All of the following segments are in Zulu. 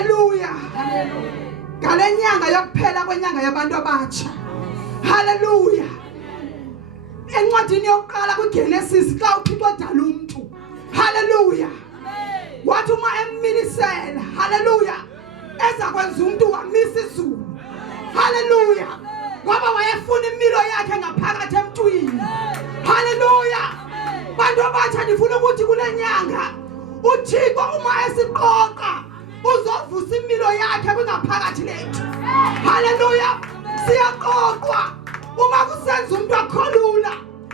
Hallelujah. Ngale nyanga yokuphela kwenyanga yabantu abatsha. Hallelujah. Encwadini yokuqala kuGenesis xa uThixo edala umuntu. Hallelujah. Wathi uma emilisela, hallelujah, ezakwenza umuntu wamisa izulu. Hallelujah. Ngoba wayefuna impilo yakhe ngaphakathi emntwini. Hallelujah. Bantu abatsha ndifuna ukuthi kule nyanga uThixo uma esiqoqa uzovusa impilo yakhe kungaphakathi lethu. Hallelujah. Siyaqoqwa uma kusenza umuntu akholula.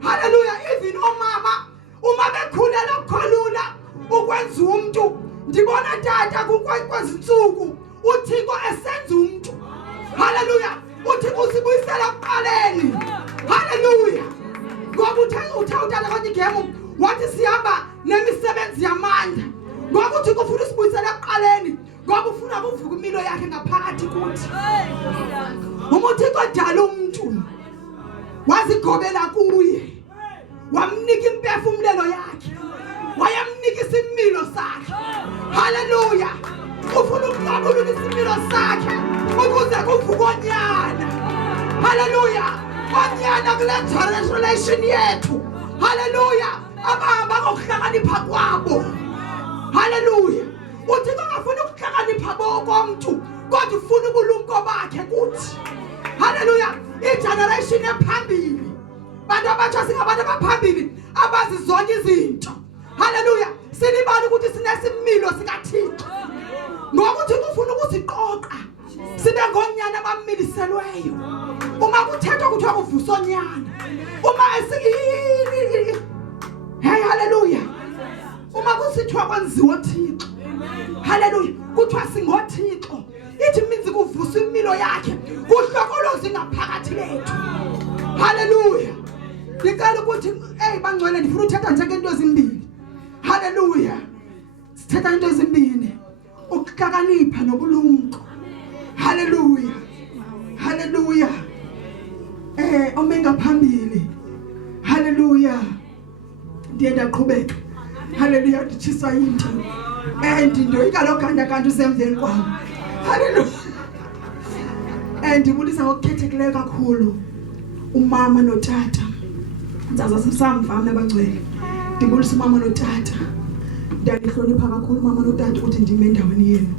Hallelujah. Even omama uma bekhulela ukholula ukwenza umuntu, ndibona tata kukwezinsuku uThixo esenza umuntu. Hallelujah. Uthixo usibuyisela kuqaleni. Hallelujah. Ngoba uthatha konke igemu wathi sihamba nemisebenzi yamandla. Ngoba uThixo ufuna usibuyisela kuqaleni. Ngoba ufuna ukuvuka impilo yakhe ngaphakathi kuthi. Uma uThixo edala umuntu wazigobela kuye, wamnika imphefumulelo yakhe, wayamnika isimilo sakhe. Hallelujah. Ufuna ukuqabulula isimilo sakhe ukuze kuvuke onyana. Hallelujah. Onyana kule generation yethu. Hallelujah. Abahamba ngokuhlakanipha kwabo. Hallelujah. Uthixo ngafuna ukuhlakanipha komuntu kodwa ufuna ubulumko bakhe kuthi. Hallelujah. Igeneration ephambili, bantu abatsha singabantu abaphambili abazi zonke izinto. Hallelujah. Silibala ukuthi sinesimilo sikaThixo. Ngoba uThixo ufuna ukusiqoqa sibe ngonyana abamiliselweyo. Uma kuthethwa kuthiwa kuvusa onyana, uma hey, hallelujah. Uma kusithiwa kwenziwa uThixo, hallelujah, kuthiwa singoThixo, it means kuvusa impilo yakhe kuhlokoloza ngaphakathi lethu. Hallelujah. Ngicela ukuthi bangcwele ndifuna uthetha nje ngento ezimbili. Hallelujah. Sithetha into ezimbili, ukuhlakanipha nobulumko. Hallelujah. Hallelujah. Omenga phambili. Hallelujah. Ndiye ndaqhubeka. Hallelujah. Nditshisa into ndoyika lokanda kanti usemveni kwami. Hallelujah. Ndibulisa ngokukhethekileyo kakhulu umama notata. Ndaza sisamvana abangcwele. Ndibulisa umama notata. Ndiyalihlonipha kakhulu umama notata ukuthi ndime endaweni yenu.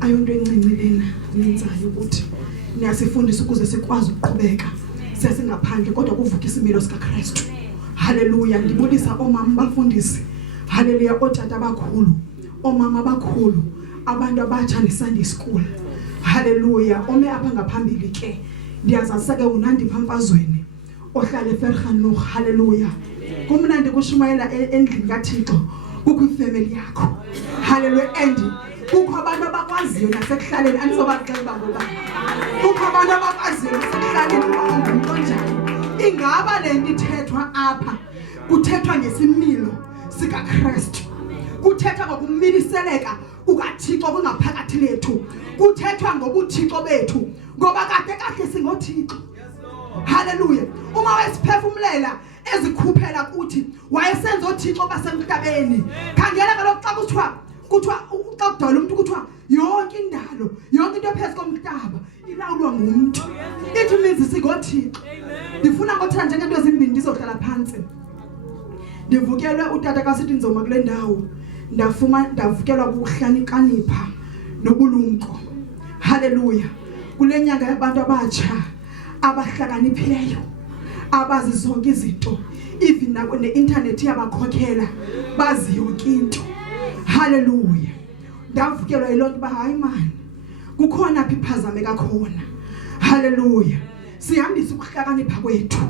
Ayonto encinci lena nenzayo ukuthi niyasifundisa ukuze sikwazi ukuqhubeka sesingaphandle kodwa kuvuka isimilo sikaKristu. Hallelujah. Ndibulisa omama bafundisi. Hallelujah. Otata abakhulu, omama abakhulu, abantu abatsha neSunday school. Hallelujah. Ome apha ngaphambili ke ndiyazasake unandipha mfazweni ohlala eVergenoeg. Hallelujah. Kumnandi kushumayela endlini kaThixo kukho ifamily yakho. Hallelujah. And kukho abantu abakwaziyo nasekuhlaleni anizobaxela ngoba kukho abantu abakwaziyo nasekuhlaleni umuntu onjani. Ingaba lento ithethwa apha kuthethwa ngesimilo sikaKristu, kuthethwa ngokumiliseleka kukaThixo kungaphakathi lethu, kuthethwa ngobuThixo bethu ngoba kade kahle singoThixo. Hallelujah. Uma wesiphefumulela ezikhuphela kuthi wayesenza uThixo basemhlabeni. Khangela kaloku xa kuthiwa xa kudala umuntu kuthiwa yonke indalo, yonke into ephezu komhlaba ilawulwa ngumuntu. It means singoThixo. Ndifuna ngothanda njengento ezimbili ndizohlala phansi. Ndivukelwe utata kaSithi Nzoma kule ndawo. Ndavukelwa ukuhlakanipha nobulumko. Hallelujah. Kule nyanga yabantu abatsha abahlakaniphileyo abazi zonke izinto, even nako ne-internet yabakhokhela bazi yonke into. Hallelujah. Ndavukelwa yilonto ba hayi man kukhona phi iphazame kakhona. Hallelujah. Sihambisa ukuhlakanipha kwethu.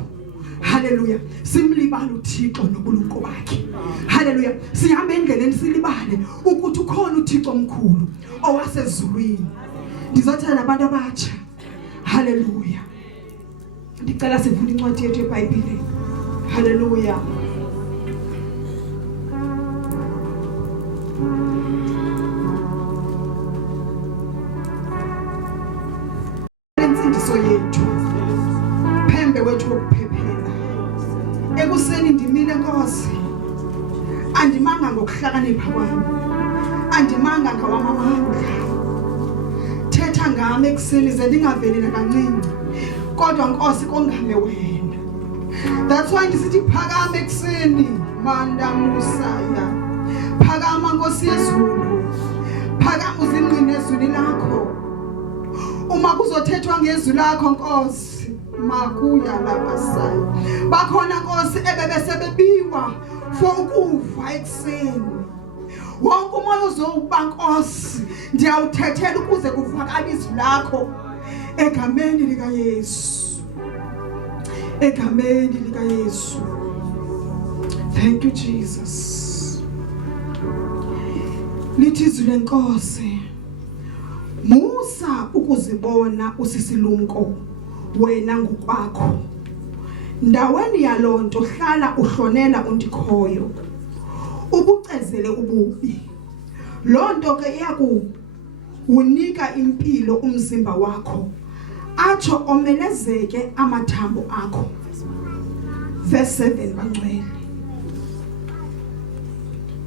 Hallelujah. Simlibala uThixo nobulumko bakhe. Hallelujah. Sihamba endleleni silibale ukuthi ukhona uThixo omkhulu owasezulwini. Ndizothela nabantu abatsha. Hallelujah. Ndicela sivule incwadi yethu yeBhayibhile. Hallelujah. Insindiso yethu. Phembe wethu wokuphephela. Ekuseni ndimile Nkosi. Andimanga ngokuhlakanipha kwami. Andimanga ngawamamandla. ngami ekuseni ze ndingaveli nakancinci kodwa Nkosi kongame wena. That's why ndisithi phakama ekuseni manda musaya. Phakama Nkosi yezulu. Phakama uzingqine ezulu lakho. Uma kuzothethwa ngezwi lakho Nkosi makuya labasaya. Bakhona Nkosi ebebesebebiwa for ukuva ekuseni. Wonke umoya uzoba Nkosi ndiyawuthethela ukuze kuvakale izwi lakho egameni lika Yesu. Egameni lika Yesu. Thank you Jesus. Lithi izwi lenkosi musa ukuzibona usisilumko wena ngokwakho. Ndaweni yalonto hlala uhlonela undikhoyo. Ubucezele ububi. Lonto ke iyakunika impilo umzimba wakho. Atsho omelezeke amathambo akho. Verse 7 bangcwele.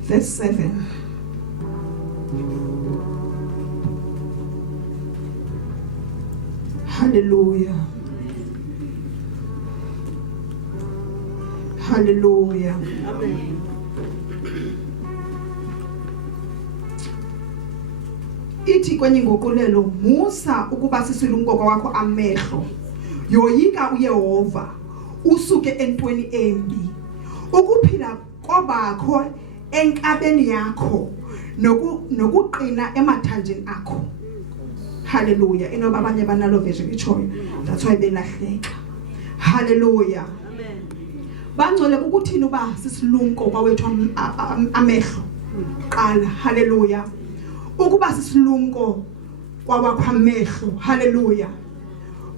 Verse 7. Hallelujah. Hallelujah. Amen. Ithi kwenye ngokulelo musa ukuba sisilumko kwakho amehlo. Yoyika uYehova usuke entweni embi. Ukuphila kwabakho enkabeni yakho nokuqina emathanjeni akho. Hallelujah. Inoba abanye banalo version ichoyo. That's why belahleka. Hallelujah. Amen. Bangcwele ukuthini uba sisilumko kwawethu amehlo. Qala. Hallelujah. Ukuba sisilumko kwawakho amehlo. Hallelujah.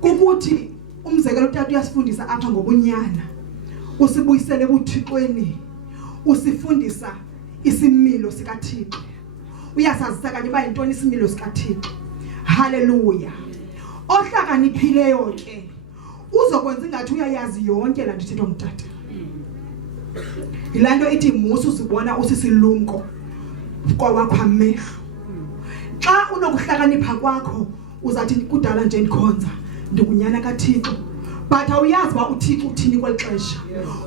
Kukuthi umzekelo uTata uyasifundisa apha ngobunyana. Usibuyisele ubuthixweni. Usifundisa isimilo sikaThixo. Uyasazisa kanye ba intoni isimilo sikaThixo. Hallelujah. Ohlakaniphileyo ke uzokwenza ingathi uyayazi yonke la ndithetha ngutata. Ilanto ithi musa usibona usisilumko kwawakho amehlo. Xa unokuhlakanipha kwakho uzathi kudala nje ndikhonza ndikunyana kaThixo. But awuyazi ba uThixo uthini kwelixesha.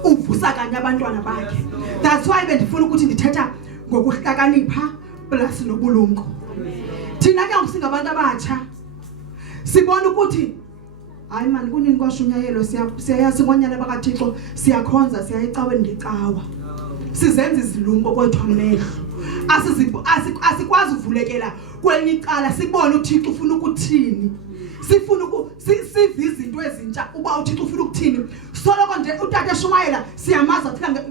Uvusa kanye abantwana bakhe. That's why bendifuna ukuthi ndithetha ngokuhlakanipha plus nobulumko. Thina ke singabantu abatsha sibona ukuthi hayi man kunini kwashunyayelo siyayazi ngonyana bakaThixo siyakhonza siyayicaweni ngecawa. Sizenza izilumko kwethu amehlo. Asikwazi uvulekela kwelinye icala sibone uThixo ufuna ukuthini. Sifuna sive izinto ezintsha uba uThixo ufuna ukuthini. Soloko nje uTata eShumayela siyamaza thina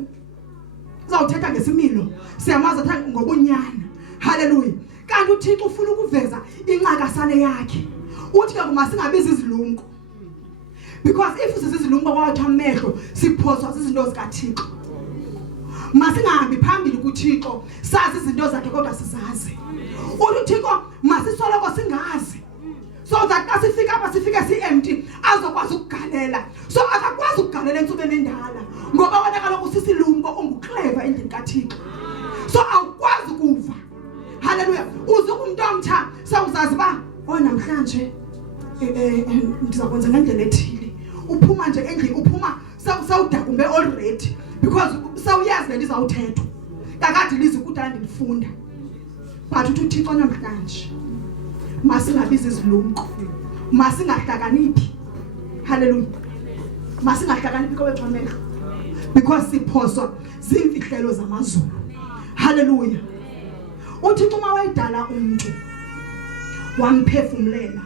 uzawuthetha ngesimilo. Siyamaza thina ngobunyana. Hallelujah. Kanti uThixo ufuna ukuveza incakasane yakhe. Uthi ke masingabizi izilumko. Because if sizizilumko kwawethu amehlo siphoswa izinto zikaThixo. Masingahambi phambili kuThixo sazi izinto zakhe kodwa sizazi. uThixo masisoloko singazi. So that asifika apha sifike si-empty azokwazi ukugalela. So akakwazi ukugalela entsukeni endala ngoba wena kaloku sisilumko unguklever endlini kaThixo. So awukwazi ukuva. Hallelujah. Uzuku umuntu omtha sawuzazi ba namhlanje ndizakwenza ngendlela ethile. Uphuma nje endlini uphuma sawudakumbe already because sawuyazi le ndizawuthethwa. Kakade lizi kudala ndilifunda. But uThixo namhlanje masingabizi izilumko. Masingahlakaniphi. Hallelujah. Masingahlakaniphi kwethu amehlo. Because siphoswa zimfihlelo zamazulu. Hallelujah. uThixo uma wayidala umuntu wamphefumulela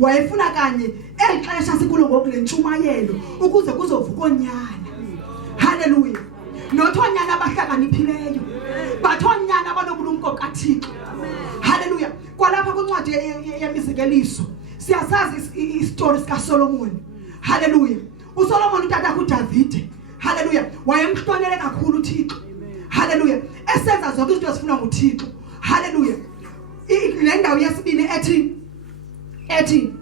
wayefuna kanye elixesha sikulo ngokulentshumayelo ukuze kuzovuka onyana. Hallelujah. Nothonyana abahlakaniphileyo bathonyana abanobulumko kaThixo. Hallelujah. Kwalapha kwincwadi yemizekeliso siyasazi istory sikaSolomon. Hallelujah. uSolomon utata kuDavide. Hallelujah. Wayemhlonele kakhulu uThixo. Hallelujah. Esenza zonke izinto ezifuna nguThixo. Hallelujah. Le ndawo yesibini ethi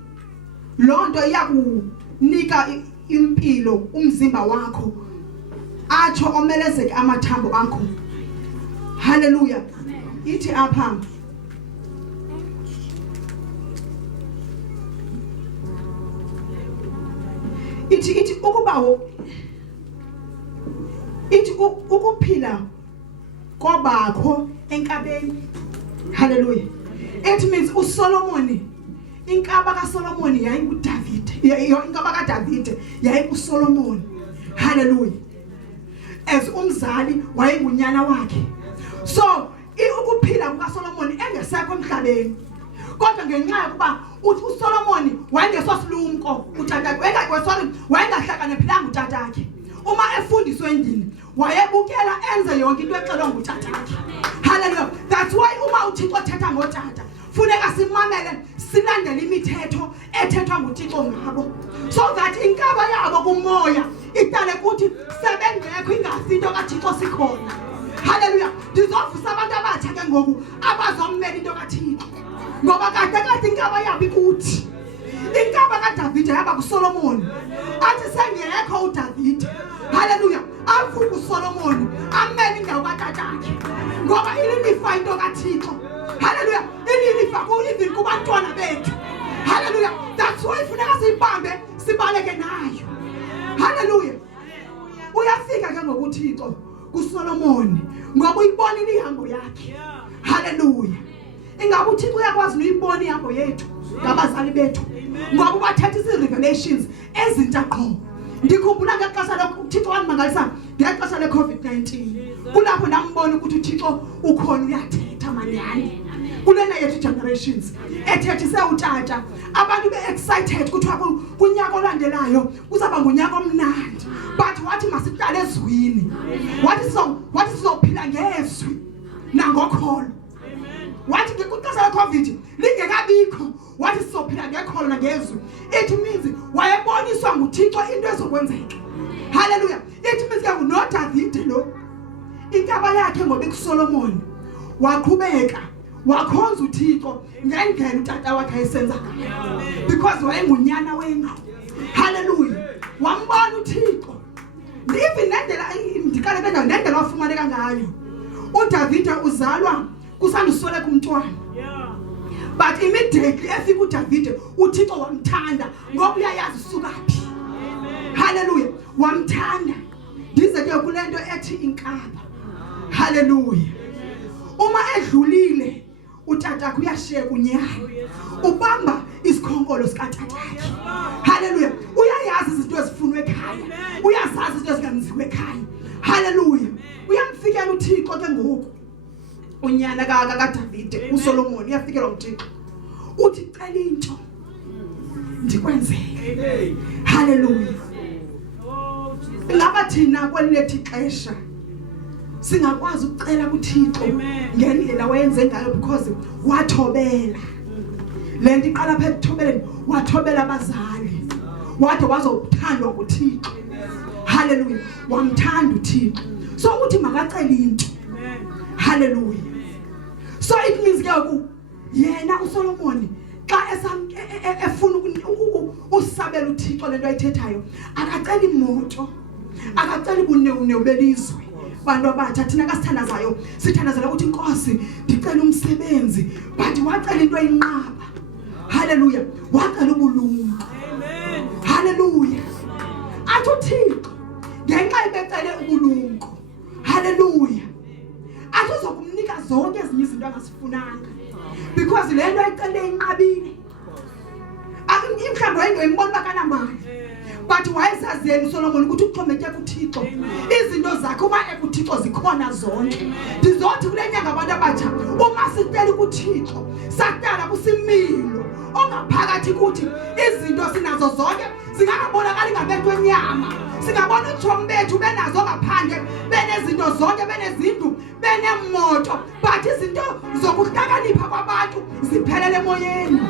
lonto iyakunika impilo umzimba wakho. Atsho omelezeke amathambo akho. Hallelujah. Ithi apha ithi ukuphila kobakho enkabeni. Hallelujah. It means uSolomon, inkaba kaSolomon yayikuDavid, inkaba kaDavid yayikuSolomon. Hallelujah. As umzali wayengunyana wakhe. So ukuphila kukaSolomon engesekho emhlabeni. Kodwa ngenxa yokuba uthi uSolomon wayengesosilumko utata wayengahlakaniphilanga utatakhe. Uma efundiswe endlini wayebukela enze yonke into exelwa ngutatakhe. Hallelujah. That's why uma uThixo ethetha ngotata funeka simamele silandele imithetho ethethwa nguThixo ngabo, so that inkaba yabo kumoya iqale kuthi sebengekho ingasinto kaThixo sikhona. Hallelujah. Ndizovusa abantu abatsha ke ngoku abazommela into kaThixo, ngoba kade inkaba yabo ikuthi inkaba kaDavid yaba kuSolomon, athi sengekho uDavid. Hallelujah. Avuka uSolomon amele indawo katatakhe, ngoba ililifa into kaThixo. Hallelujah. Ililifa ku-even kubantwana bethu. Hallelujah. That's why funeka siyibambe sibaleke nayo. Hallelujah. Uyafika ke ngokuThixo kuSolomon ngoba uyibonile ihambo yakhe. Hallelujah. Ingabe uThixo uyakwazi uyibona ihambo yethu ngabazali bethu, ngoba bathetha izi-revelations ezintsha qho. Ndikhumbula ngexesha lokuThixo wandimangalisa ngexesha le-COVID-19, kulapho ndambona ukuthi uThixo ukhona uyathetha manyani kulena yethu generations ethethise utata. Abantu be-excited kuthiwa kunyaka olandelayo kuzaba ngunyaka omnandi, but wathi masiqale ezwini, wathi sizophila ngezwi nangokholo. Wathi ngexesha le-COVID lingekabikho wathi sizophila ngekholo nangezwi. It means wayeboniswa nguThixo into ezokwenzeka. Hallelujah. It means ke noDavid lo inkaba yakhe ngoba kuSolomon waqhubeka wakhonza uThixo ngendlela utata wakhe ayisenza ngayo, because wayengunyana wendlu. Hallelujah. Wambona uThixo even nendlela ndiqale bendawo nendlela wafumaneka ngayo. uDavid uzalwa kusandusweleka umntwana, but immediately efika uDavid uThixo wamthanda ngoba uyayazi usukaphi. Hallelujah. Wamthanda ndize ke kulento ethi inkaba. Hallelujah. Uma edlulile utata kuyashiya kunyana, ubamba isikhonkolo sikatatakhe. Hallelujah. Uyayazi izinto ezifunwa ekhaya, uyazazi izinto ezingenziwa ekhaya. Hallelujah. Uyamfikela uThixo ke ngoku unyana kaDavid uSolomon uyafikelwa uThixo uthi cela into ndikwenzele. Hallelujah. Laba thina kwelithi ixesha singakwazi ukucela kuThixo ngendlela wayenze ngayo, because wathobela. Lento iqala phe ekuthobeleni, wathobela abazali wade wazothandwa nguThixo. Hallelujah. Wamthanda uThixo, so uthi makacela into. Hallelujah. So it means ke yena uSolomon xa efuna usabela uThixo lento ayithethayo, akacela imoto, akacela ubunewunewu belizwe. Bantu abatsha thina kasithandazayo sithandazela ukuthi inkosi ndicela umsebenzi, but wacela into ayinqaba. Hallelujah. Wacela ubulumko. Amen. Hallelujah. Athi uThixo ngenxa ibecele ubulumko. Hallelujah. Athi uzokumnika zonke ezinye izinto angasifunanga, because lento ayicele inqabile. Imhlawumbe wayengoyimbona bakanamali, but wayesaziyeni uSolomon ukuthi uxhomekeke kuThixo. Izinto zakhe uma ekuThixo zikhona zonke. Ndizothi kule nyanga abantu abatsha uma sicela kuThixo saqala kusimilo ongaphakathi kuthi izinto sinazo zonke zingabonakali ngamehlo enyama, singabona uThixo bethu benazo ngaphandle, benezinto zonke, benezindlu, benemoto, but izinto zokuhlakanipha kwabantu ziphelele emoyeni.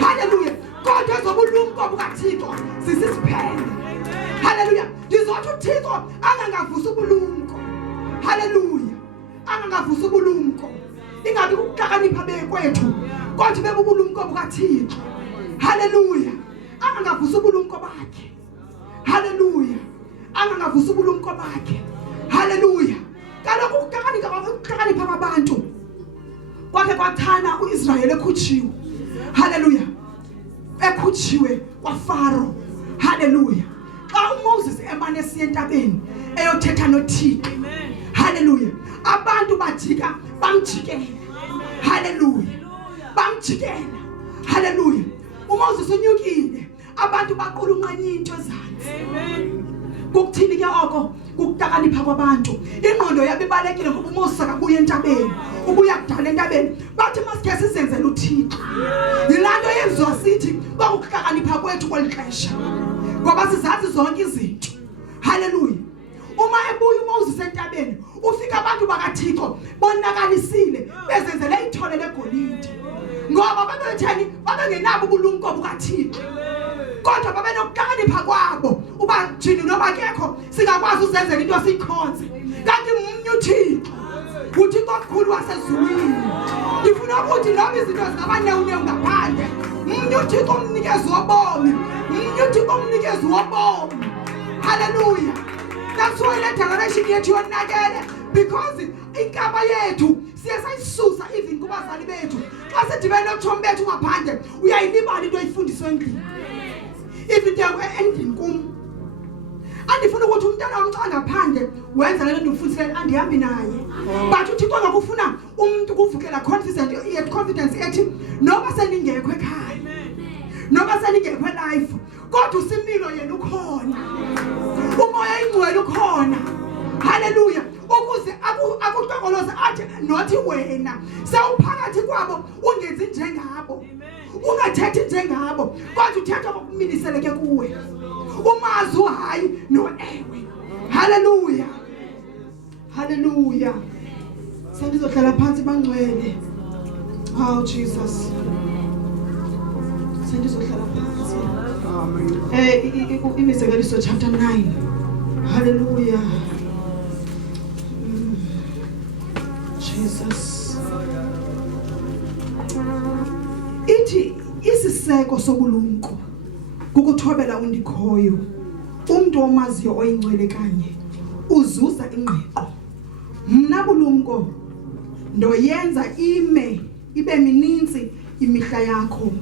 Hallelujah. Kodwa zobulumko bukaThixo sisisiphele. Hallelujah. Ndizothi uThixo angangavusa ubulumko. Hallelujah. Angangavusa ubulumko, ingabi ukuhlakanipha bekwethu kodwa bebe ubulumko bukaThixo. Hallelujah. Angangavusa ubulumko bakhe. Hallelujah. Angangavusa ubulumko bakhe. Hallelujah. Kaloku ukuhlakanipha kwabantu kwakhe kwathana uIsrael ekhutshiwe. Hallelujah. Ekhutshiwe kwaFaro. Hallelujah. xa uMoses emane siya entabeni eyothetha noThixo. Hallelujah. Abantu bajika bamjikela. Hallelujah. Bamjikela. Hallelujah. uMoses unyukile, abantu baqulunqanya into ezantsi. Amen. Kukuthini ke oko? Kukudakanipha kwabantu. Ingqondo yabo ibalekile ngoba uMoses akabuye entabeni. Ubuya kudala entabeni. Bathi masike sizenzele uThixo. Yilanto yenziwa sithi kwakukudakanipha kwethu kwelixesha. Ngoba sizazi zonke izinto. Hallelujah. Uma ebuya uMoses entabeni, ufika abantu bakaThixo bonakalisile bezenzele ithole legolide. Ngoba babethani babengenabo ubulumko bukaThixo. Kodwa babenokudakanipha kwabo. Uba thini noma kekho singakwazi uzenzela into sikhonze. Kanti uMthixo uThixo omkhulu wasezulwini. Ngifuna ukuthi noma izinto zingabanyewunye ngaphandle, uMthixo umnikezi wobomi, uMthixo umnikezi wobomi. Hallelujah. That's why le generation yethu yonakele, because inkaba yethu siye sayisusa even kubazali bethu. Xa sidibene nokuthomba bethu ngaphandle uyayilibala into oyifundiswe endlini. Even endlini kum andifuna ukuthi umntana omncane ngaphandle wenza lento ndifundisele andihambi naye. But uThixo ngokufuna umuntu kuvukela confidence ethi noba seningekho ekhaya, noba seningekho life, kodwa usimilo yena ukhona, umoya ingcwele ukhona. Hallelujah. Ukuze akuqokoloze athi nothi wena sewuphakathi kwabo ungenzi njengabo, ungathethi njengabo, kodwa uthetha ngokumiliseleke kuwe, umazi uhayi noewe. Hallelujah. Hallelujah. Sendizohlala phansi bangcwele. Oh Jesus. Sendizohlala phansi. Imizekeliso chapter 9. Hallelujah. Jesus. Ithi isiseko sobulumko kukuthobela undikhoyo, umuntu omaziyo oyingcwele kanye uzuza ingqiqo. Mna bulumko ndoyenza ibe mininzi imihla yakho,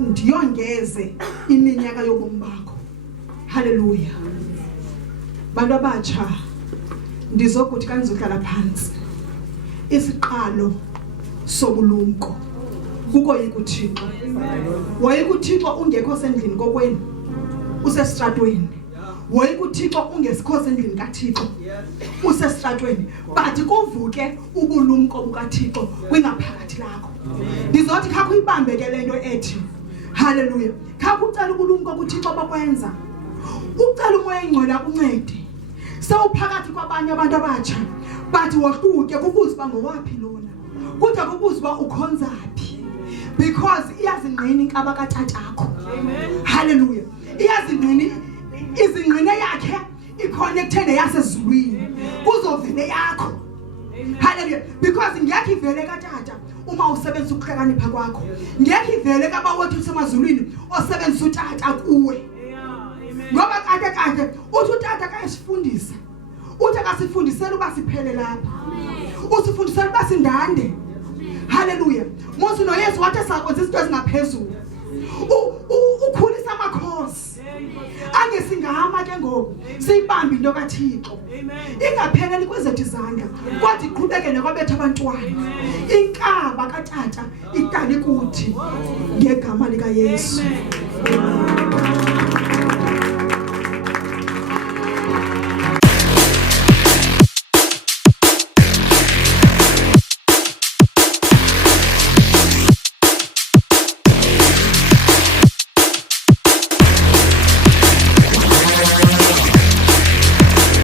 ndiyongeze iminyaka yobomi bakho. Hallelujah. Bantu abatsha, ndizokuthi kandizohlala phansi, isiqalo sobulumko kukoyika uThixo. Woyika uThixo ungekho sendlini kokwenu, usestratweni. Woyika uThixo ungesikho sendlini kaThixo, usestratweni. But kuvuke ubulumko bukaThixo kwingaphakathi lakho. Ndizothi khakho uyibambe ke lento ethi hallelujah. Khakho ucela ubulumko kuThixo bakwenza. Ucela umoya engcwele akuncede. Sewuphakathi kwabanye abantu abatsha, but wohluke kubuza uba ngowaphi lona, kodwa kubuza uba ukhonzaphi, because iyazingqina inkaba katatakho. Amen. Hallelujah. Iyazingqina izingqine yakhe iconnected yasezulwini kuzovele yakho. Hallelujah. Because ngiyakho ivele katata uma usebenzisa ukuhlakanipha kwakho, ngiyakho ivele kabawethu usemazulwini osebenzisa utata kuwe. Ngoba kade uthi utata kayisifundisa, uthi akasifundisela uba siphele lapha, usifundisela uba sindande. Hallelujah. Mose noYesu wathi sakwenza izinto ezingaphezulu, ukhulisa amakhosi angesingama ke ngoku siyibambe into kaThixo, ingapheleli kwezethu izandla kodwa iqhubeke nokwabetha abantwana. Inkaba katata iqale kuthi ngegama likaYesu.